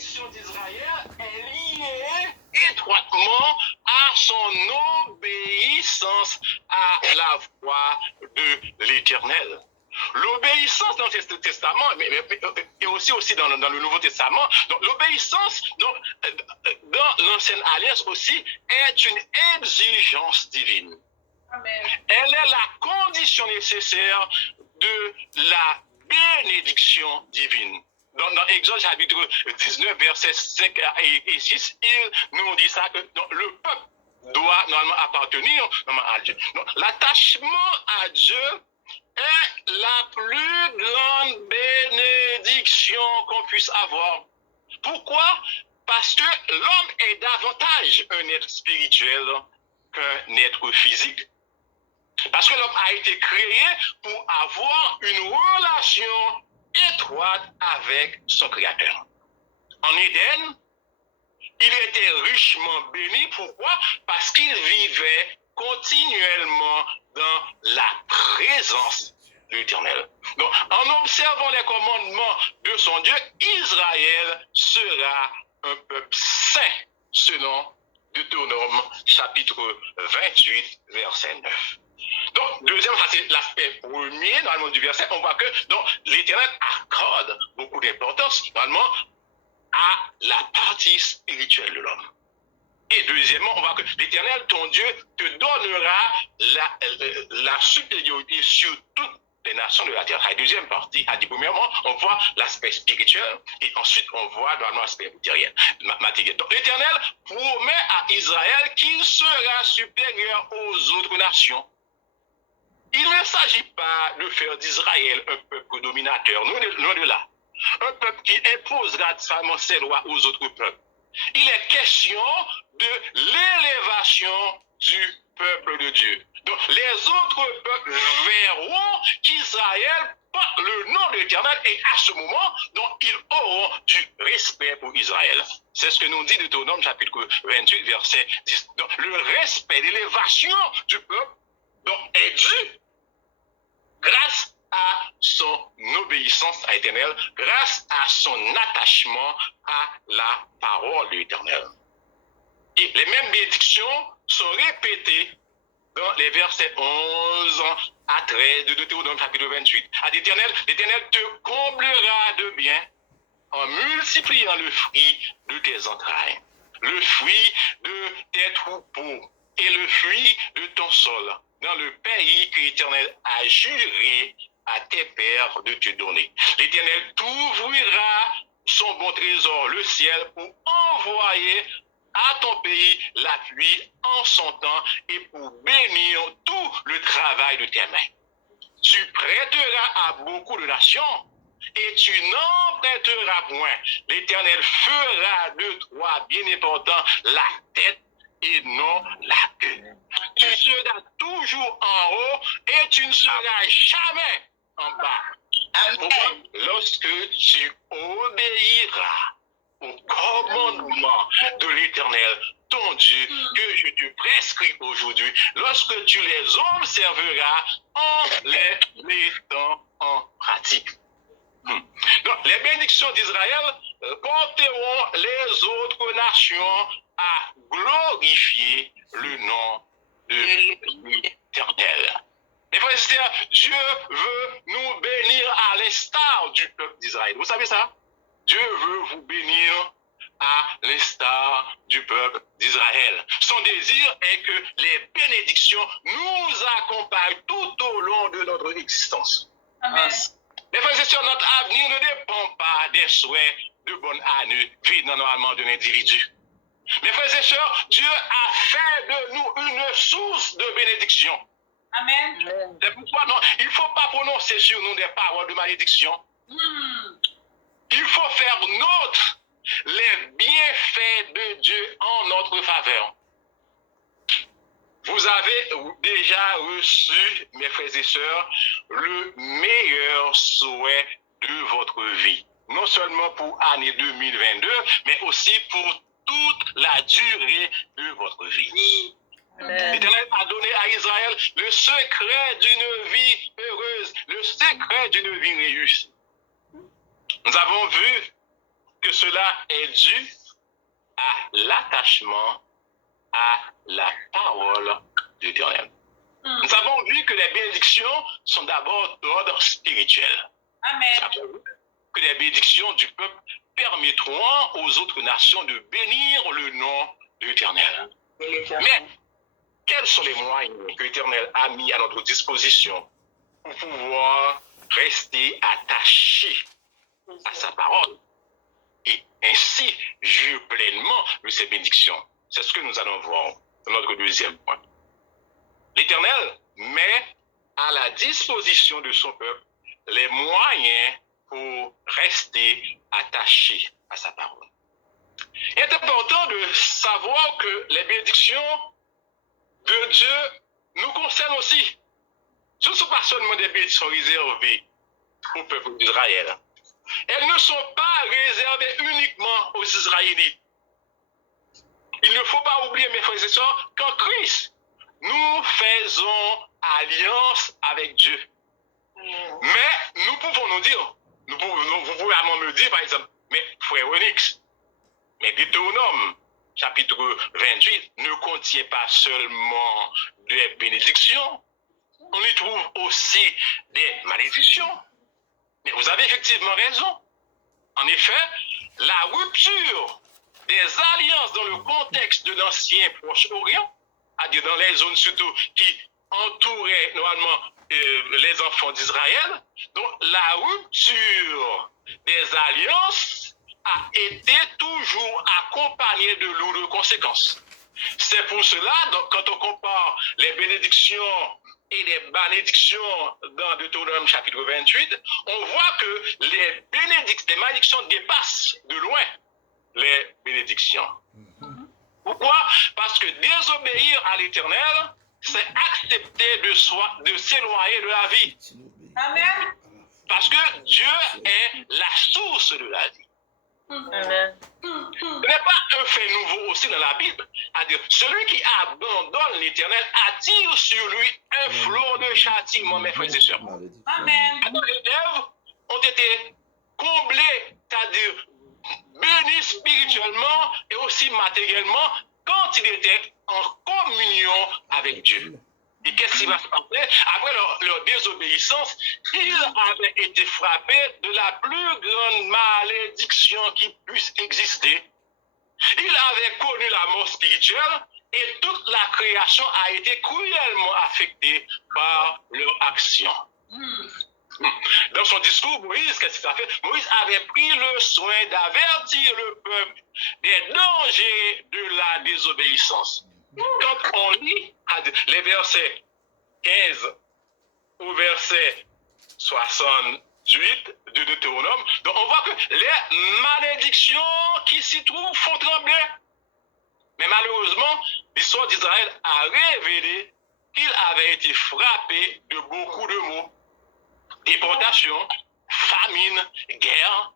bénédiction d'Israël est liée étroitement à son obéissance à la voix de l'Éternel. L'obéissance dans le Testament, et aussi dans le Nouveau Testament, donc l'obéissance dans l'Ancienne Alliance aussi est une exigence divine. Amen. Elle est la condition nécessaire de la bénédiction divine. Dans Exode chapitre 19, versets 5 et 6, il nous dit ça que le peuple doit normalement appartenir à Dieu. L'attachement à Dieu est la plus grande bénédiction qu'on puisse avoir. Pourquoi? Parce que l'homme est davantage un être spirituel qu'un être physique. Parce que l'homme a été créé pour avoir une relation étroite avec son Créateur. En Éden, il était richement béni. Pourquoi? Parce qu'il vivait continuellement dans la présence de l'Éternel. Donc, en observant les commandements de son Dieu, Israël sera un peuple saint, selon Deutéronome chapitre 28, verset 9. Donc, deuxième, c'est l'aspect premier, normalement, du verset, on voit que l'Éternel accorde beaucoup d'importance, normalement, à la partie spirituelle de l'homme. Et deuxièmement, on voit que l'Éternel, ton Dieu, te donnera la supériorité sur toutes les nations de la terre. La deuxième partie, a dit premièrement, on voit l'aspect spirituel et ensuite on voit dans l'aspect matériel. Donc l'Éternel promet à Israël qu'il sera supérieur aux autres nations. Il ne s'agit pas de faire d'Israël un peuple dominateur, loin de là. Un peuple qui imposera ses lois aux autres peuples. Il est question de l'élévation du peuple de Dieu. Donc les autres peuples verront qu'Israël porte le nom de l'Éternel et à ce moment, donc, ils auront du respect pour Israël. C'est ce que nous dit Deutéronome chapitre 28, verset 10. Donc le respect, l'élévation du peuple est dû grâce à son obéissance à l'Éternel, grâce à son attachement à la parole de l'Éternel. Et les mêmes bénédictions sont répétées dans les versets 11 à 13 de Deutéronome chapitre 28. À l'Éternel, l'Éternel te comblera de bien en multipliant le fruit de tes entrailles, le fruit de tes troupeaux et le fruit de ton sol, dans le pays que l'Éternel a juré à tes pères de te donner. L'Éternel t'ouvrira son bon trésor, le ciel, pour envoyer à ton pays la pluie en son temps et pour bénir tout le travail de tes mains. Tu prêteras à beaucoup de nations et tu n'en prêteras point. L'Éternel fera de toi bien important la tête et non la queue. Tu seras toujours en haut et tu ne seras jamais en bas. Amen. Lorsque tu obéiras au commandement de l'Éternel, ton Dieu, que je te prescris aujourd'hui, lorsque tu les observeras en les mettant en pratique. Donc, les bénédictions d'Israël porteront les autres nations à glorifier le nom de l'Éternel. Mes frères et sœurs, Dieu veut nous bénir à l'instar du peuple d'Israël. Vous savez ça? Dieu veut vous bénir à l'instar du peuple d'Israël. Son désir est que les bénédictions nous accompagnent tout au long de notre existence. Amen. Mes frères et sœurs, notre avenir ne dépend pas des souhaits de bonne année venant normalement de l'individu. Mes frères et sœurs, Dieu a fait de nous une source de bénédiction. Amen. C'est pourquoi il ne faut pas prononcer sur nous des paroles de malédiction. Il faut faire nôtre les bienfaits de Dieu en notre faveur. Vous avez déjà reçu, mes frères et sœurs, le meilleur souhait de votre vie. Non seulement pour l'année 2022, mais aussi pour toute la durée de votre vie. L'Éternel a donné à Israël le secret d'une vie heureuse, le secret d'une vie réussie. Nous avons vu que cela est dû à l'attachement à la parole de l'Éternel. Nous avons vu que les bénédictions sont d'abord d'ordre spirituel. Amen. Nous avons vu que les bénédictions du peuple permettront aux autres nations de bénir le nom de l'Éternel. Mais quels sont les moyens que l'Éternel a mis à notre disposition pour pouvoir rester attachés à sa parole et ainsi jouir pleinement de ses bénédictions? C'est ce que nous allons voir dans notre deuxième point. L'Éternel met à la disposition de son peuple les moyens pour rester attaché à sa parole. Il est important de savoir que les bénédictions de Dieu nous concernent aussi. Ce ne sont pas seulement des bénédictions réservées au peuple d'Israël. Elles ne sont pas réservées uniquement aux Israélites. Il ne faut pas oublier, mes frères et sœurs, qu'en Christ, nous faisons alliance avec Dieu. Mais nous pouvons nous dire, vous pouvez me dire par exemple, mais frère Onyx, mais Deutéronome, chapitre 28, ne contient pas seulement des bénédictions, on y trouve aussi des malédictions. Mais vous avez effectivement raison. En effet, la rupture des alliances dans le contexte de l'ancien Proche-Orient, c'est-à-dire dans les zones surtout qui entouraient normalement les enfants d'Israël, donc la rupture des alliances a été toujours accompagnée de lourdes conséquences. C'est pour cela, donc, quand on compare les bénédictions et les malédictions dans Deutéronome chapitre 28, on voit que les malédictions dépassent de loin les bénédictions. Pourquoi? Parce que désobéir à l'Éternel, c'est accepter de s'éloigner de la vie. Amen. Parce que Dieu est la source de la vie. Amen. Ce n'est pas un fait nouveau aussi dans la Bible. C'est-à-dire, celui qui abandonne l'Éternel attire sur lui un flot de châtiment, mes frères et sœurs. Amen. Adam et Ève ont été comblés, c'est-à-dire bénis spirituellement et aussi matériellement quand ils étaient en communion avec Dieu. Et qu'est-ce qui va se passer? Après leur désobéissance, ils avaient été frappés de la plus grande malédiction qui puisse exister. Ils avaient connu la mort spirituelle et toute la création a été cruellement affectée par leur action. Dans son discours, Moïse, qu'est-ce qu'il a fait? Moïse avait pris le soin d'avertir le peuple des dangers de la désobéissance. Quand on lit les versets 15 au verset 68 de Deutéronome, donc on voit que les malédictions qui s'y trouvent font trembler. Mais malheureusement, l'histoire d'Israël a révélé qu'il avait été frappé de beaucoup de maux. Déportation, famine, guerre,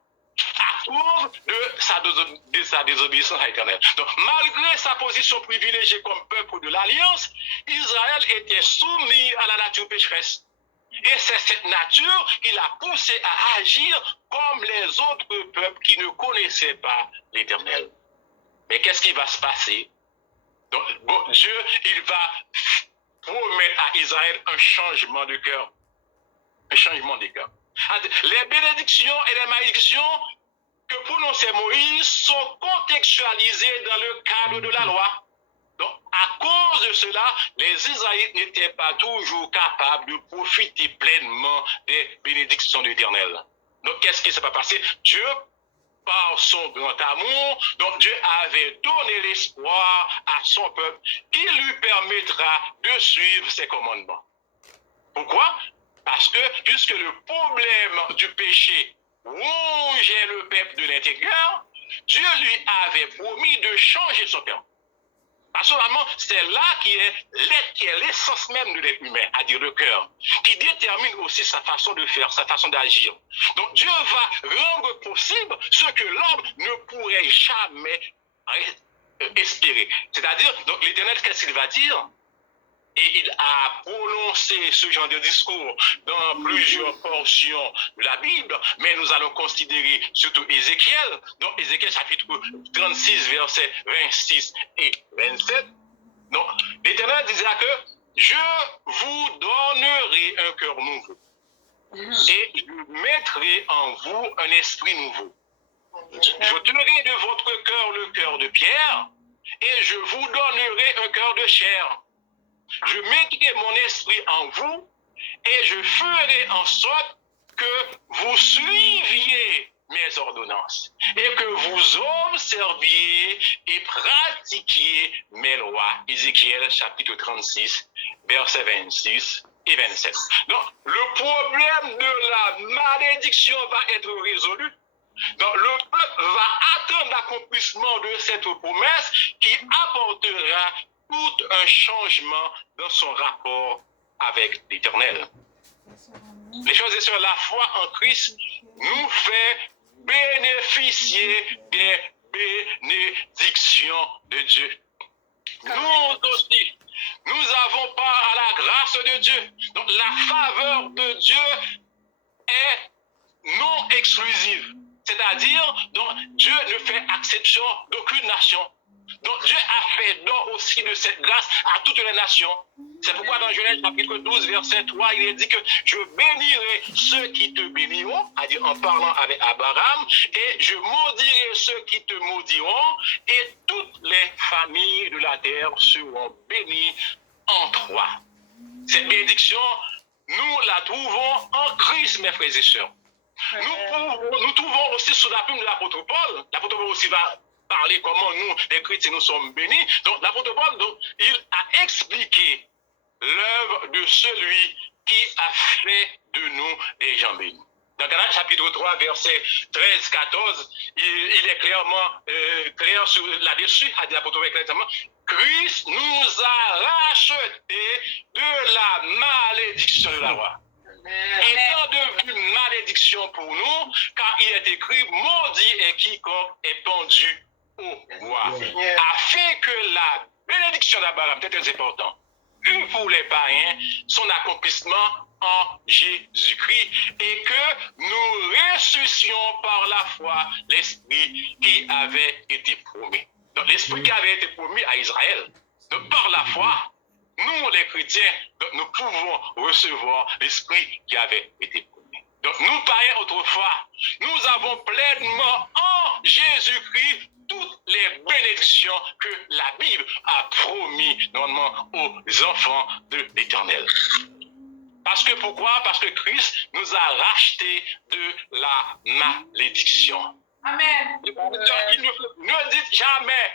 à cause de sa désobéissance à l'Éternel. Donc, malgré sa position privilégiée comme peuple de l'Alliance, Israël était soumis à la nature pécheresse. Et c'est cette nature qui l'a poussé à agir comme les autres peuples qui ne connaissaient pas l'Éternel. Mais qu'est-ce qui va se passer? Donc, Dieu, il va promettre à Israël un changement de cœur. Un changement de cœur. Les bénédictions et les malédictions que prononçait Moïse sont contextualisées dans le cadre de la loi. Donc, à cause de cela, les Israélites n'étaient pas toujours capables de profiter pleinement des bénédictions de l'Éternel. Donc, qu'est-ce qui s'est passé? Dieu, par son grand amour, donc Dieu avait donné l'espoir à son peuple qui lui permettra de suivre ses commandements. Pourquoi? Parce que, puisque le problème du péché rongeait le peuple de l'intérieur, Dieu lui avait promis de changer son cœur. Parce que vraiment, c'est là qui est l'essence même de l'être humain, c'est-à-dire le cœur, qui détermine aussi sa façon de faire, sa façon d'agir. Donc Dieu va rendre possible ce que l'homme ne pourrait jamais espérer. C'est-à-dire, donc l'Éternel, qu'est-ce qu'il va dire? Et il a prononcé ce genre de discours dans plusieurs portions de la Bible, mais nous allons considérer surtout Ézéchiel, donc Ézéchiel chapitre 36, versets 26 et 27. Donc, l'Éternel disait que je vous donnerai un cœur nouveau et je mettrai en vous un esprit nouveau. J'ôterai de votre cœur le cœur de pierre et je vous donnerai un cœur de chair. Je mettrai mon esprit en vous et je ferai en sorte que vous suiviez mes ordonnances et que vous observiez et pratiquiez mes lois. Ézéchiel chapitre 36, versets 26 et 27. Donc, le problème de la malédiction va être résolu. Donc, le peuple va attendre l'accomplissement de cette promesse qui apportera tout un changement dans son rapport avec l'Éternel. Les choses et sur la foi en Christ nous fait bénéficier des bénédictions de Dieu. Nous aussi, nous avons part à la grâce de Dieu. Donc la faveur de Dieu est non exclusive. C'est-à-dire, donc, Dieu ne fait exception d'aucune nation. Donc Dieu a fait don aussi de cette grâce à toutes les nations. C'est pourquoi dans Genèse chapitre 12, verset 3, il est dit que je bénirai ceux qui te béniront, c'est-à-dire en parlant avec Abraham, et je maudirai ceux qui te maudiront, et toutes les familles de la terre seront bénies en toi. Cette bénédiction, nous la trouvons en Christ, mes frères et sœurs. Nous trouvons aussi sous la plume de l'apôtre Paul. L'apôtre Paul aussi va parler comment nous, les chrétiens, nous sommes bénis. Donc l'apôtre Paul, donc, il a expliqué l'œuvre de celui qui a fait de nous des gens bénis. Dans Galates chapitre 3, verset 13-14, il est clairement clair là-dessus, a dit l'apôtre Paul clairement, Christ nous a rachetés de la malédiction de la loi. Étant devenu malédiction pour nous, car il est écrit, maudit est quiconque est pendu au bois. Afin que la bénédiction d'Abraham, c'est très important, eut pour les païens son accomplissement en Jésus-Christ et que nous ressuscions par la foi l'esprit qui avait été promis. Donc l'esprit qui avait été promis à Israël. Donc par la foi, nous les chrétiens, nous pouvons recevoir l'esprit qui avait été promis. Donc nous païens autrefois, nous avons pleinement en Jésus-Christ toutes les bénédictions que la Bible a promis normalement aux enfants de l'Éternel. Parce que pourquoi? Parce que Christ nous a rachetés de la malédiction. Amen. Ne dites jamais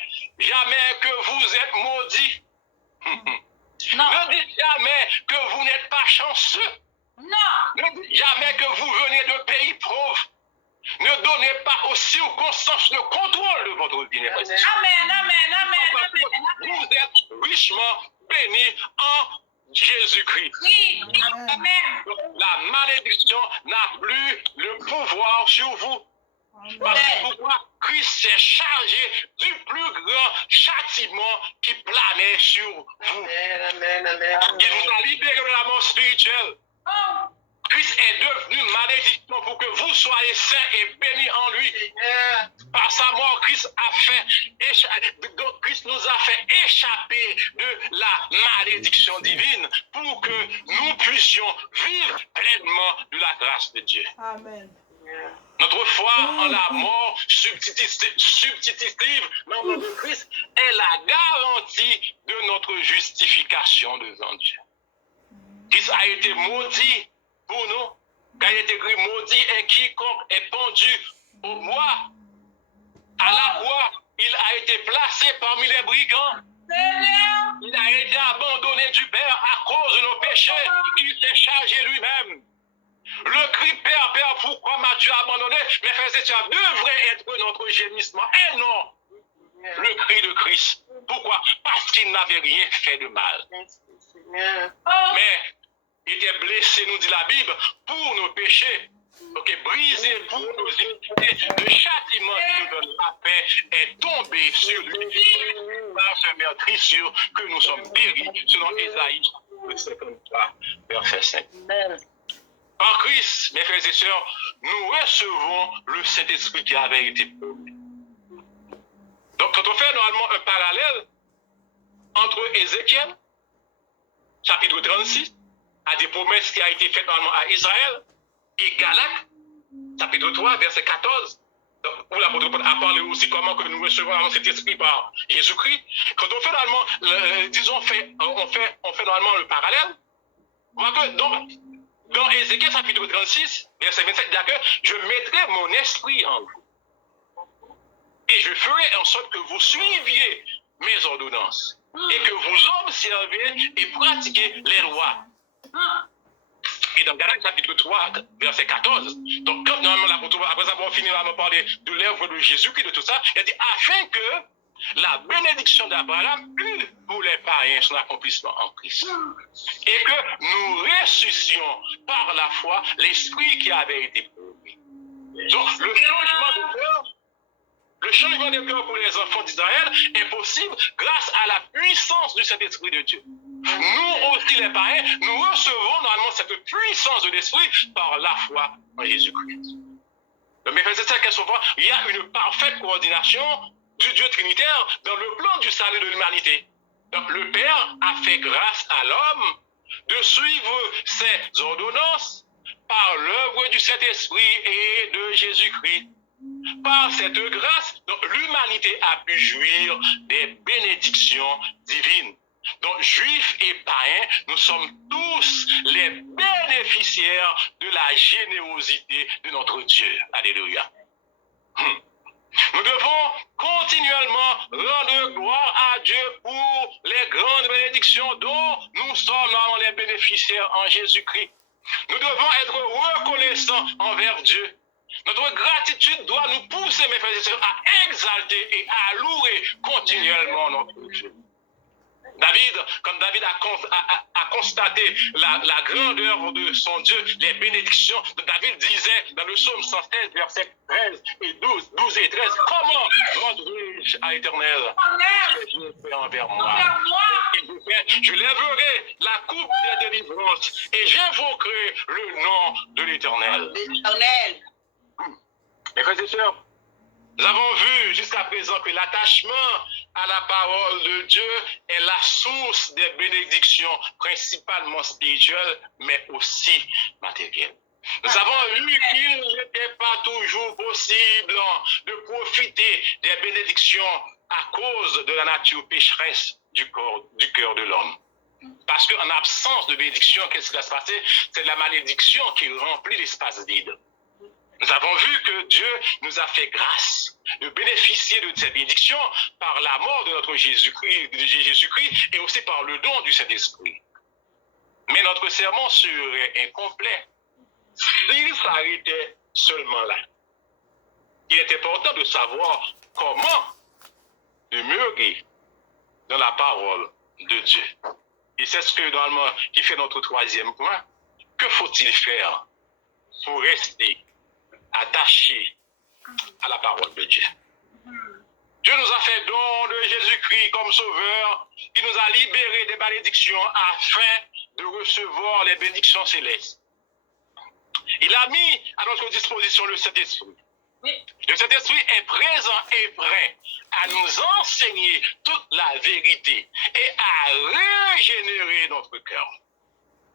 que vous êtes maudits. Non. Ne dites jamais que vous n'êtes pas chanceux. Non. Ne dites jamais que vous venez de pays pauvres. Ne donnez pas aux circonstances le contrôle de votre vie. Amen. Vous êtes richement bénis en Jésus-Christ. Oui. Amen. La malédiction n'a plus le pouvoir sur vous. Parce que pourquoi Christ s'est chargé du plus grand châtiment qui planait sur vous. Il vous a libéré de la mort spirituelle. Oh. Christ est devenu malédiction pour que vous soyez saints et bénis en lui. Par sa mort, Christ nous a fait échapper de la malédiction divine pour que nous puissions vivre pleinement de la grâce de Dieu. Amen. Notre foi en la mort substitutive dans le nom de Christ est la garantie de notre justification devant Dieu. Christ a été maudit pour nous. Quand il est écrit maudit est quiconque est pendu au bois. À la croix, il a été placé parmi les brigands. Il a été abandonné du Père à cause de nos péchés. Il s'est chargé lui-même. Le cri Père, Père, pourquoi m'as-tu abandonné? Mes frères et sœurs, devrait être notre gémissement et non le cri de Christ. Pourquoi? Parce qu'il n'avait rien fait de mal. Mais il était blessé, nous dit la Bible, pour nos péchés. Ok, brisé pour nos iniquités, le châtiment qui nous donne la paix est tombé sur lui. Par ce meurtrissure que nous sommes guéris, selon Ésaïe 53, verset 5. En Christ, mes frères et sœurs, nous recevons le Saint-Esprit qui avait été promis. Donc, quand on fait normalement un parallèle entre Ézéchiel, chapitre 36, à des promesses qui ont été faites normalement à Israël, et Galates, chapitre 3, verset 14, donc, où l'apôtre Paul a parlé aussi comment que nous recevons cet esprit par Jésus-Christ. Quand on fait normalement, disons, on fait normalement le parallèle, on voit que dans Ézéchiel chapitre 36, verset 27, il dit que je mettrai mon esprit en vous. Et je ferai en sorte que vous suiviez mes ordonnances et que vous observiez et pratiquiez les lois. Et dans Galates chapitre 3, verset 14, donc quand normalement l'apôtre, après avoir fini à me parler de l'œuvre de Jésus-Christ, de tout ça, il a dit afin que la bénédiction d'Abraham eût pour les païens son accomplissement en Christ. Et que nous ressuscions par la foi l'esprit qui avait été promis. Donc le changement de cœur pour les enfants d'Israël est possible grâce à la puissance du Saint-Esprit de Dieu. Nous aussi les païens, nous recevons normalement cette puissance de l'Esprit par la foi en Jésus-Christ. Donc mes frères et sœurs, souvent, il y a une parfaite coordination du Dieu trinitaire dans le plan du salut de l'humanité. Donc le Père a fait grâce à l'homme de suivre ses ordonnances par l'œuvre du Saint-Esprit et de Jésus-Christ. Par cette grâce, l'humanité a pu jouir des bénédictions divines. Donc, juifs et païens, nous sommes tous les bénéficiaires de la générosité de notre Dieu. Alléluia. Nous devons continuellement rendre gloire à Dieu pour les grandes bénédictions dont nous sommes les bénéficiaires en Jésus-Christ. Nous devons être reconnaissants envers Dieu. Notre gratitude doit nous pousser, mes frères et sœurs, à exalter et à louer continuellement notre Dieu. Quand David a constaté la grandeur de son Dieu, les bénédictions, David disait dans le psaume 116, versets 13 et 12 et 13, comment rendrai-je à l'Éternel ce que Dieu fait envers moi? Je lèverai la coupe des délivrances et j'invoquerai le nom de l'Éternel. Mes frères et sœurs, nous avons vu jusqu'à présent que l'attachement à la parole de Dieu est la source des bénédictions, principalement spirituelles, mais aussi matérielles. Nous avons vu qu'il n'était pas toujours possible de profiter des bénédictions à cause de la nature pécheresse du cœur de l'homme. Parce qu'en absence de bénédiction, qu'est-ce qui va se passer? C'est la malédiction qui remplit l'espace vide. Nous avons vu que Dieu nous a fait grâce de bénéficier de cette bénédiction par la mort de notre Jésus-Christ et aussi par le don du Saint-Esprit. Mais notre sermon serait incomplet s'il s'arrêtait seulement là. Il est important de savoir comment demeurer dans la parole de Dieu. Et c'est ce que normalement qui fait notre troisième point. Que faut-il faire pour rester attaché à la parole de Dieu? Dieu nous a fait don de Jésus-Christ comme sauveur. Il nous a libérés des malédictions afin de recevoir les bénédictions célestes. Il a mis à notre disposition le Saint-Esprit. Le Saint-Esprit est présent et prêt à nous enseigner toute la vérité et à régénérer notre cœur.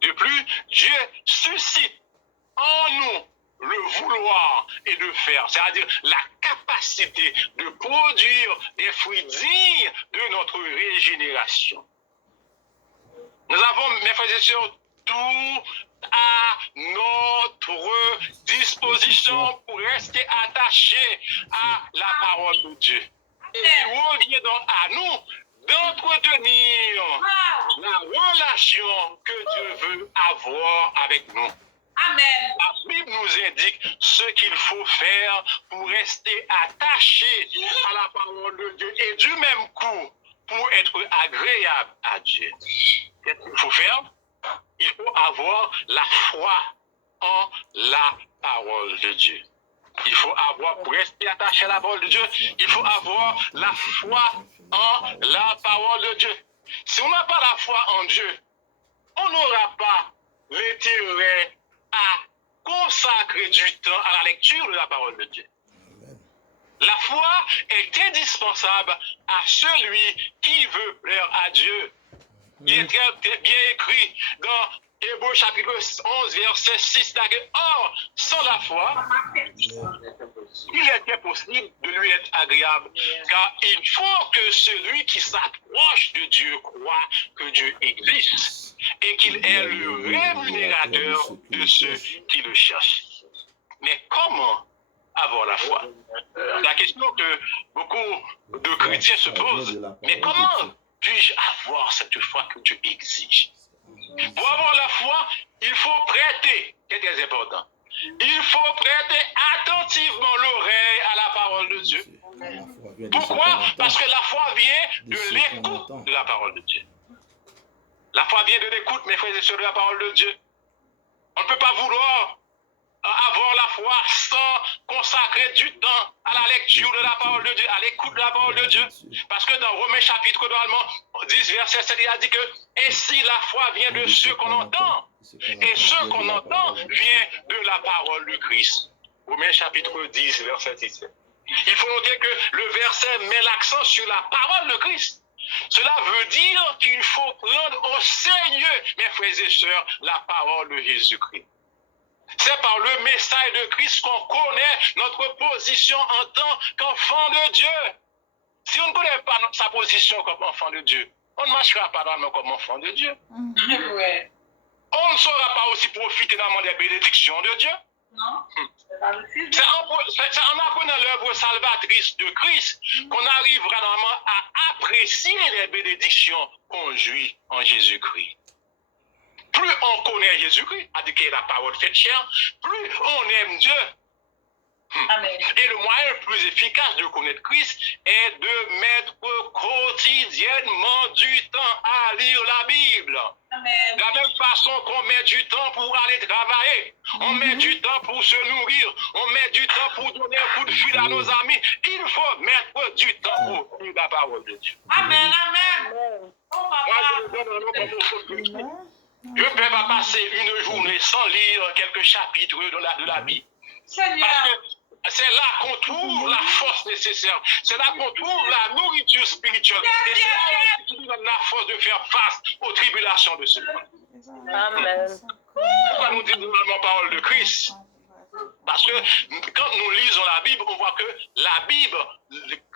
De plus, Dieu suscite en nous le vouloir et le faire, c'est-à-dire la capacité de produire des fruits dignes de notre régénération. Nous avons, mes frères et sœurs, tout à notre disposition pour rester attachés à la parole de Dieu. Il revient donc à nous d'entretenir la relation que Dieu veut avoir avec nous. Amen. La Bible nous indique ce qu'il faut faire pour rester attaché à la parole de Dieu et du même coup pour être agréable à Dieu. Qu'est-ce qu'il faut faire? Il faut avoir la foi en la parole de Dieu. Il faut avoir, pour rester attaché à la parole de Dieu, il faut avoir la foi en la parole de Dieu. Si on n'a pas la foi en Dieu, on n'aura pas l'intérêt à consacrer du temps à la lecture de la parole de Dieu. La foi est indispensable à celui qui veut plaire à Dieu. Il est très bien écrit dans Hébreux chapitre 11, verset 6. Or, sans la foi, il est impossible de lui être agréable, car il faut que celui qui s'approche de Dieu croit que Dieu existe et qu'il est le rémunérateur de ceux qui le cherchent. Mais comment avoir la foi? La question que beaucoup de chrétiens se posent, mais comment puis-je avoir cette foi que Dieu exige? Pour avoir la foi, il faut prêter, c'est très important. Il faut prêter attentivement l'oreille à la parole de Dieu. Pourquoi? Parce que la foi vient de l'écoute de la parole de Dieu. La foi vient de l'écoute, mes frères et sœurs, de la parole de Dieu. On ne peut pas vouloir avoir la foi sans consacrer du temps à la lecture de la parole de Dieu, à l'écoute de la parole de Dieu. Parce que dans Romains chapitre 10, verset 7, il a dit que ainsi la foi vient de ce qu'on entend. Et ce qu'on entend vient de la parole de Christ. Romains chapitre 10, verset 17. Il faut noter que le verset met l'accent sur la parole de Christ. Cela veut dire qu'il faut prendre au sérieux, mes frères et sœurs, la parole de Jésus-Christ. C'est par le message de Christ qu'on connaît notre position en tant qu'enfant de Dieu. Si on ne connaît pas sa position comme enfant de Dieu, on ne marchera pas dans le monde comme enfant de Dieu. Ouais. On ne saura pas aussi profiter dans le monde des bénédictions de Dieu. Non. C'est en apprenant l'œuvre salvatrice de Christ qu'on arrivera normalement à apprécier les bénédictions qu'on jouit en Jésus-Christ. Plus on connaît Jésus-Christ, à dire qu'il est la parole faite chair, plus on aime Dieu. Amen. Et le moyen le plus efficace de connaître Christ est de mettre quotidiennement du temps à lire la Bible. Amen. De la même façon qu'on met du temps pour aller travailler, on met du temps pour se nourrir, on met du temps pour donner un coup de fil à nos amis. Il faut mettre du temps pour lire la parole de Dieu. Amen. Amen. Oh, Moi, papa. je donne un nom je ne peux pas passer une journée sans lire quelques chapitres de la Bible. Seigneur. Parce que c'est là qu'on trouve la force nécessaire. C'est là qu'on trouve la nourriture spirituelle. Et c'est là qu'on trouve la force de faire face aux tribulations de ce monde. Amen. Pourquoi nous disons la parole de Christ? Parce que quand nous lisons la Bible, on voit que la Bible,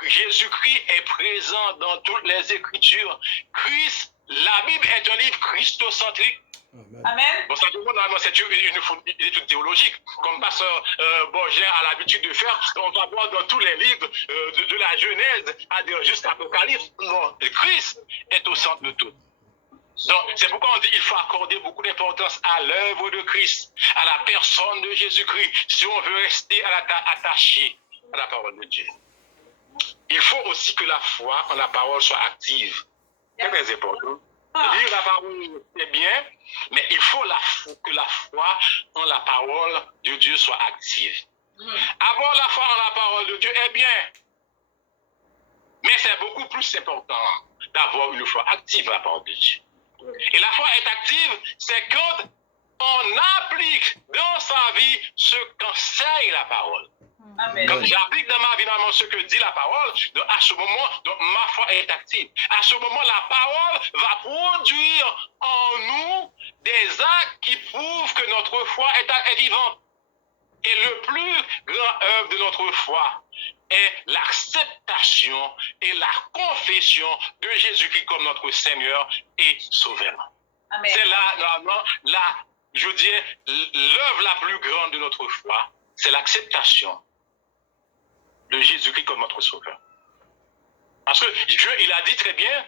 Jésus-Christ est présent dans toutes les Écritures. La Bible est un livre christocentrique. Amen. Bon, ça, normalement, c'est une étude théologique, comme Pasteur Borgin a l'habitude de faire. On va voir dans tous les livres de la Genèse jusqu'à l'Apocalypse. Non, Christ est au centre de tout. Donc, c'est pourquoi on dit qu'il faut accorder beaucoup d'importance à l'œuvre de Christ, à la personne de Jésus-Christ, si on veut rester attaché à la parole de Dieu. Il faut aussi que la foi en la parole soit active. C'est très important. Lire la parole, c'est bien, mais il faut que la foi en la parole de Dieu soit active. Avoir la foi en la parole de Dieu est bien, mais c'est beaucoup plus important d'avoir une foi active à la parole de Dieu. Et la foi est active, c'est quand on applique dans sa vie ce qu'enseigne la parole. Amen. Quand j'applique dans ma vie normalement ce que dit la parole, donc à ce moment, donc ma foi est active. À ce moment, la parole va produire en nous des actes qui prouvent que notre foi est vivante. Et le plus grand œuvre de notre foi est l'acceptation et la confession de Jésus-Christ comme notre Seigneur et Sauveur. Amen. C'est là, normalement, je dirais, l'œuvre la plus grande de notre foi, c'est l'acceptation de Jésus-Christ comme notre Sauveur. Parce que Dieu, il a dit très bien,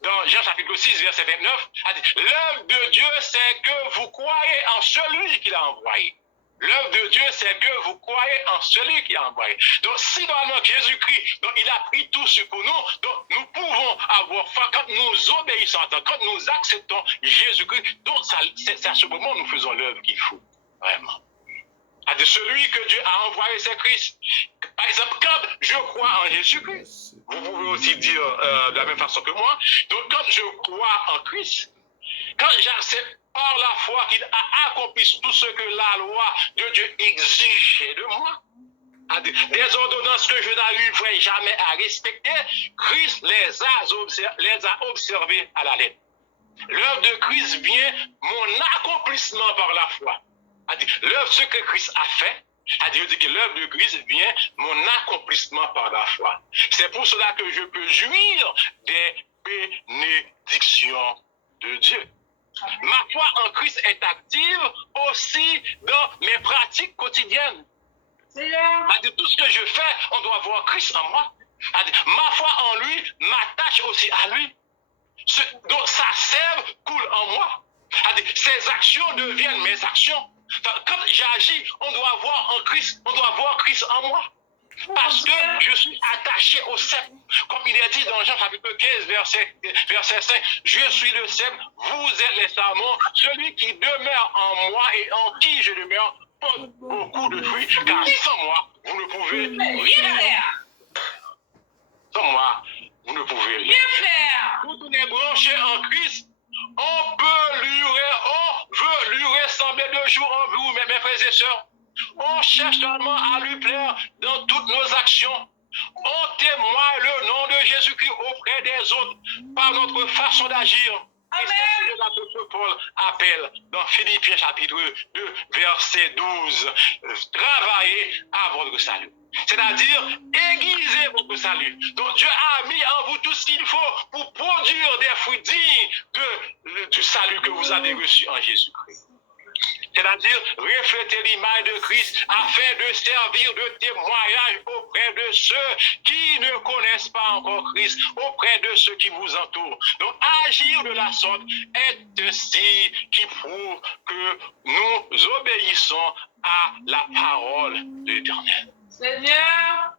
dans Jean chapitre 6, verset 29, a dit, l'œuvre de Dieu, c'est que vous croyez en celui qu'il a envoyé. L'œuvre de Dieu, c'est que vous croyez en celui qui a envoyé. Donc, si normalement Jésus-Christ, donc, il a pris tout ce pour nous, donc nous pouvons avoir foi quand nous obéissons, quand nous acceptons Jésus-Christ. Donc, c'est à ce moment où nous faisons l'œuvre qu'il faut. Vraiment. de celui que Dieu a envoyé, c'est Christ. Par exemple, quand je crois en Jésus-Christ, vous pouvez aussi dire de la même façon que moi, donc quand je crois en Christ, quand j'accepte par la foi qu'il a accompli tout ce que la loi de Dieu exigeait de moi, des ordonnances que je n'arriverai jamais à respecter, Christ les a observées à la lettre. L'œuvre de Christ vient mon accomplissement par la foi. L'œuvre, ce que Christ a fait, je dis que l'œuvre de Christ vient mon accomplissement par la foi. C'est pour cela que je peux jouir des bénédictions de Dieu. Ma foi en Christ est active aussi dans mes pratiques quotidiennes. Tout ce que je fais, on doit voir Christ en moi. Ma foi en lui m'attache aussi à lui. Donc sa sève coule en moi. Ses actions deviennent mes actions. Quand j'agis, on doit voir en Christ, on doit voir Christ en moi. Parce que je suis attaché au cep. Comme il est dit dans Jean chapitre 15, verset 5, je suis le cep, vous êtes les sarments, celui qui demeure en moi et en qui je demeure porte beaucoup de fruits, car sans moi, vous ne pouvez rien faire. Sans moi, vous ne pouvez rien faire. Quand on est branché en Christ, on veut lui ressembler de jour en jour, mes frères et sœurs. On cherche tellement à lui plaire dans toutes nos actions. On témoigne le nom de Jésus-Christ auprès des autres par notre façon d'agir. Et c'est ce que l'apôtre Paul appelle dans Philippiens chapitre 2, verset 12. Travaillez à votre salut. C'est-à-dire, aiguisez votre salut. Donc Dieu a mis en vous tout ce qu'il faut pour produire des fruits dignes du salut que vous avez reçu en Jésus-Christ. C'est-à-dire refléter l'image de Christ afin de servir de témoignage auprès de ceux qui ne connaissent pas encore Christ, auprès de ceux qui vous entourent. Donc agir de la sorte est ceci qui prouve que nous obéissons à la parole de l'Éternel. Seigneur.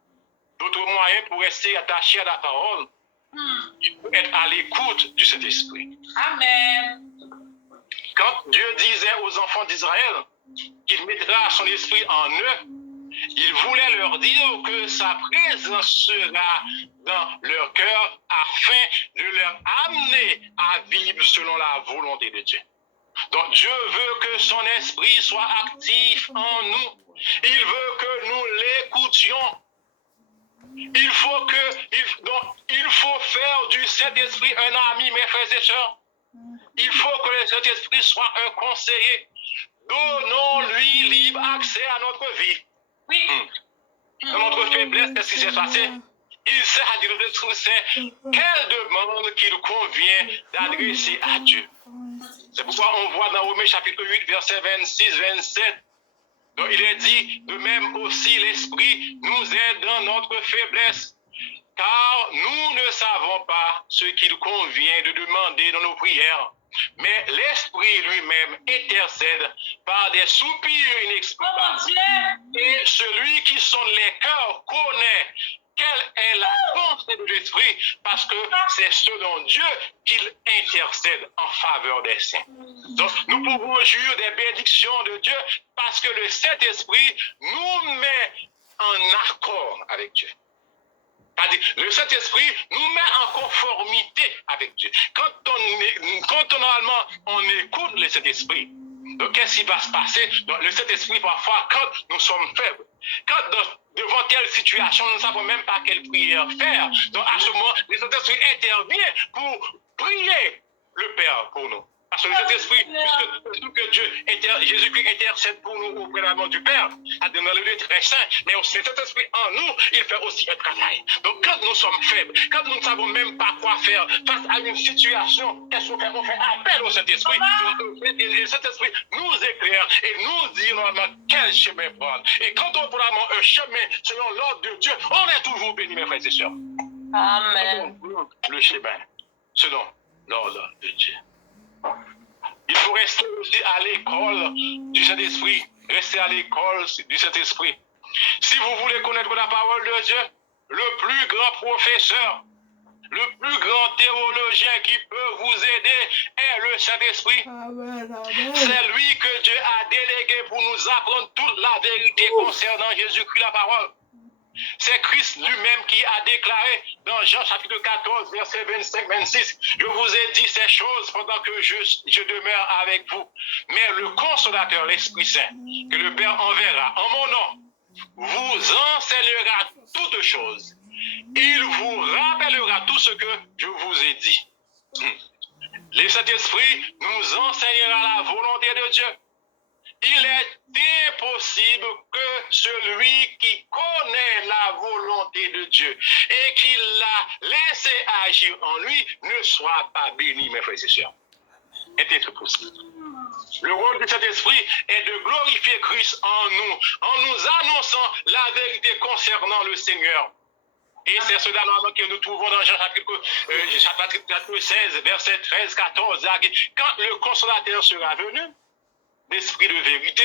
D'autres moyens pour rester attaché à la parole, il faut être à l'écoute du Saint-Esprit. Amen. Quand Dieu disait aux enfants d'Israël qu'il mettra son esprit en eux, il voulait leur dire que sa présence sera dans leur cœur afin de leur amener à vivre selon la volonté de Dieu. Donc Dieu veut que son esprit soit actif en nous. Il veut que nous l'écoutions. Il faut faire du Saint-Esprit un ami, mes frères et sœurs. Il faut que le Saint-Esprit soit un conseiller. Donnons-lui libre accès à notre vie. Oui. Dans notre faiblesse, qu'est-ce qui s'est passé? Il sait à dire quelle demande qu'il convient d'adresser à Dieu. C'est pourquoi on voit dans Romains chapitre 8, verset 26-27. Donc il est dit, de même aussi l'Esprit nous aide dans notre faiblesse. Car nous ne savons pas ce qu'il convient de demander dans nos prières. Mais l'Esprit lui-même intercède par des soupirs inexplicables. Et celui qui sonde les cœurs connaît quelle est la pensée de l'Esprit, parce que c'est selon Dieu qu'il intercède en faveur des saints. Donc, nous pouvons jouir des bénédictions de Dieu parce que le Saint-Esprit nous met en accord avec Dieu. C'est-à-dire, le Saint-Esprit nous met en conformité avec Dieu. Quand normalement on écoute le Saint-Esprit, donc qu'est-ce qui va se passer? Donc, le Saint-Esprit, parfois, quand nous sommes faibles, devant telle situation, nous ne savons même pas quelle prière faire. Donc, à ce moment, le Saint-Esprit intervient pour prier le Père pour nous. Parce que le Saint-Esprit, puisque Jésus-Christ intercède pour nous auprès du Père, dans le lieu très saint, mais aussi le Saint-Esprit en nous, il fait aussi un travail. Donc quand nous sommes faibles, quand nous ne savons même pas quoi faire face à une situation, qu'est-ce qu'on fait? On fait appel au Saint-Esprit. Et le Saint-Esprit nous éclaire et nous dit normalement quel chemin prendre. Et quand on prend un chemin selon l'ordre de Dieu, on est toujours béni, mes frères et sœurs. Amen. Le chemin selon l'ordre de Dieu. Il faut rester aussi à l'école du Saint-Esprit. Rester à l'école du Saint-Esprit. Si vous voulez connaître la parole de Dieu, le plus grand professeur, le plus grand théologien qui peut vous aider est le Saint-Esprit. C'est lui que Dieu a délégué pour nous apprendre toute la vérité concernant Jésus-Christ, la parole. C'est Christ lui-même qui a déclaré dans Jean chapitre 14, verset 25-26, je vous ai dit ces choses pendant que je demeure avec vous. Mais le consolateur, l'Esprit Saint, que le Père enverra en mon nom, vous enseignera toutes choses. Il vous rappellera tout ce que je vous ai dit. Le Saint-Esprit nous enseignera la volonté de Dieu. Il est impossible que celui qui connaît la volonté de Dieu et qui l'a laissé agir en lui ne soit pas béni, mes frères et sœurs. C'est impossible. Le rôle du Saint-Esprit est de glorifier Christ en nous annonçant la vérité concernant le Seigneur. Et c'est cela que nous trouvons dans Jean chapitre 16, verset 13-14. Quand le consolateur sera venu, l'Esprit de vérité,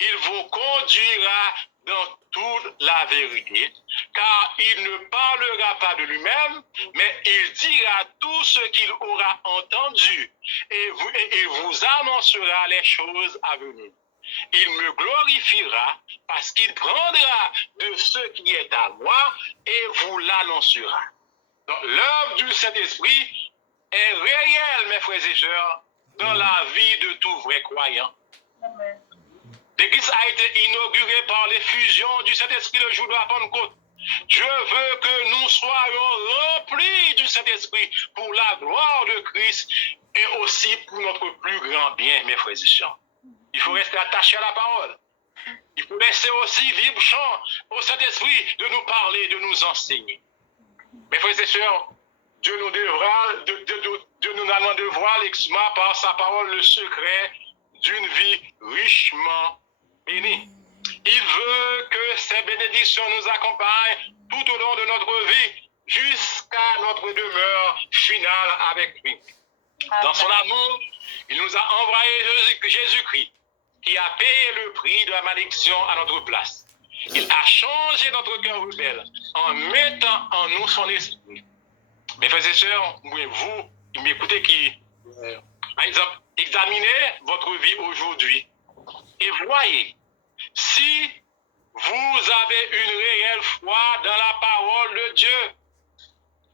il vous conduira dans toute la vérité, car il ne parlera pas de lui-même, mais il dira tout ce qu'il aura entendu et il vous annoncera les choses à venir. Il me glorifiera parce qu'il prendra de ce qui est à moi et vous l'annoncera. Donc l'œuvre du Saint-Esprit est réelle, mes frères et sœurs, dans la vie de tout vrai croyant. L'Église a été inaugurée par l'effusion du Saint-Esprit le jour de la Pentecôte. Dieu veut que nous soyons remplis du Saint-Esprit pour la gloire de Christ et aussi pour notre plus grand bien, mes frères et sœurs. Il faut rester attaché à la parole. Il faut laisser aussi libre champ au Saint-Esprit de nous parler, de nous enseigner. Mes frères et sœurs, Dieu nous demande de voir l'exma par sa parole le secret d'une vie richement bénie. Il veut que ces bénédictions nous accompagnent tout au long de notre vie jusqu'à notre demeure finale avec lui. Dans son amour, il nous a envoyé Jésus-Christ qui a payé le prix de la malédiction à notre place. Il a changé notre cœur rebelle en mettant en nous son esprit. Mes frères et sœurs, vous m'écoutez qui, par exemple, examinez votre vie aujourd'hui et voyez si vous avez une réelle foi dans la parole de Dieu,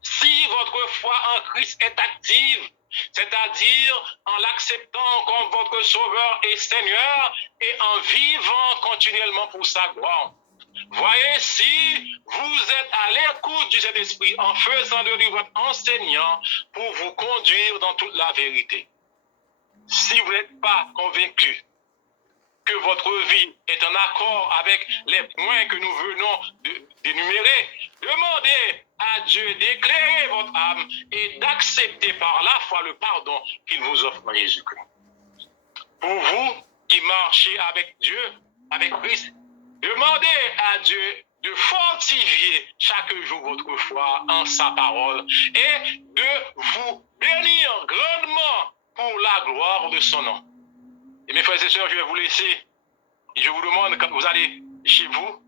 si votre foi en Christ est active, c'est-à-dire en l'acceptant comme votre Sauveur et Seigneur et en vivant continuellement pour sa gloire. Voyez si vous êtes à l'écoute du Saint-Esprit en faisant de lui votre enseignant pour vous conduire dans toute la vérité. Si vous n'êtes pas convaincu que votre vie est en accord avec les points que nous venons d'énumérer, demandez à Dieu d'éclairer votre âme et d'accepter par la foi le pardon qu'il vous offre en Jésus-Christ. Pour vous qui marchez avec Dieu, avec Christ, demandez à Dieu de fortifier chaque jour votre foi en sa parole et de vous bénir grandement pour la gloire de son nom. Et mes frères et sœurs, je vais vous laisser. Et je vous demande, quand vous allez chez vous,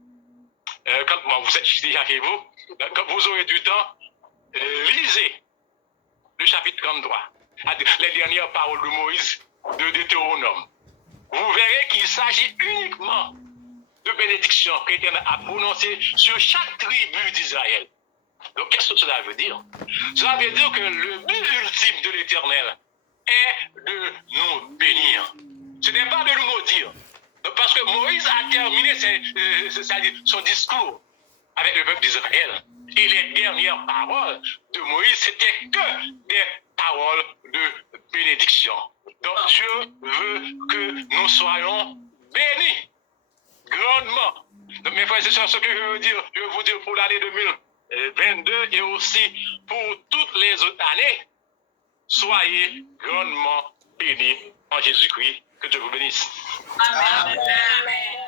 quand vous êtes déjà chez vous, quand vous aurez du temps, lisez le chapitre 33, les dernières paroles de Moïse de Deutéronome. Vous verrez qu'il s'agit uniquement de bénédictions que l'Éternel a prononcées sur chaque tribu d'Israël. Donc, qu'est-ce que cela veut dire? Cela veut dire que le but ultime de l'Éternel est de nous bénir. Ce n'est pas de nous maudire. Parce que Moïse a terminé son discours avec le peuple d'Israël. Et les dernières paroles de Moïse, c'était que des paroles de bénédiction. Donc Dieu veut que nous soyons bénis grandement. Donc mes frères et sœurs, ce que je veux vous dire pour l'année 2022 et aussi pour toutes les autres années, soyez grandement bénis en Jésus-Christ. Que Dieu vous bénisse. Amen. Amen.